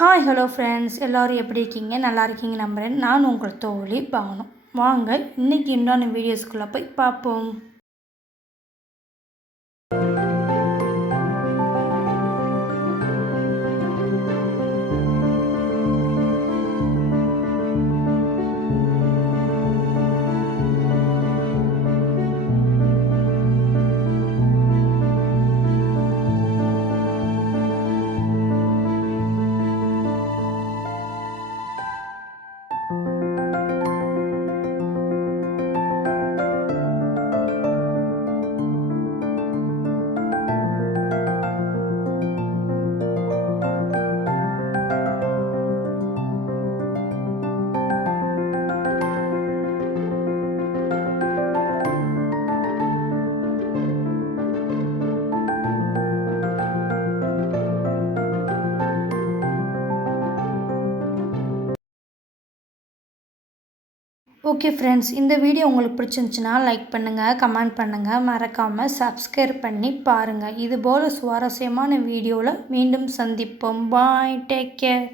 Hi hello friends, எல்லோரும் எப்படி இருக்கீங்க? நல்லா இருக்கீங்க நம்புகிறேன். நான் உங்கள் தோழி பானு. வாங்க இன்றைக்கி உண்டான வீடியோஸ்குள்ளே போய் பார்ப்போம். ஓகே ஃப்ரெண்ட்ஸ், இந்த வீடியோ உங்களுக்கு பிடிச்சிருந்துச்சுன்னா லைக் பண்ணுங்கள், கமெண்ட் பண்ணுங்கள், மறக்காமல் சப்ஸ்கிரைப் பண்ணி பாருங்கள். இதுபோல் சுவாரஸ்யமான வீடியோவில் மீண்டும் சந்திப்போம். பாய், டேக் கேர்.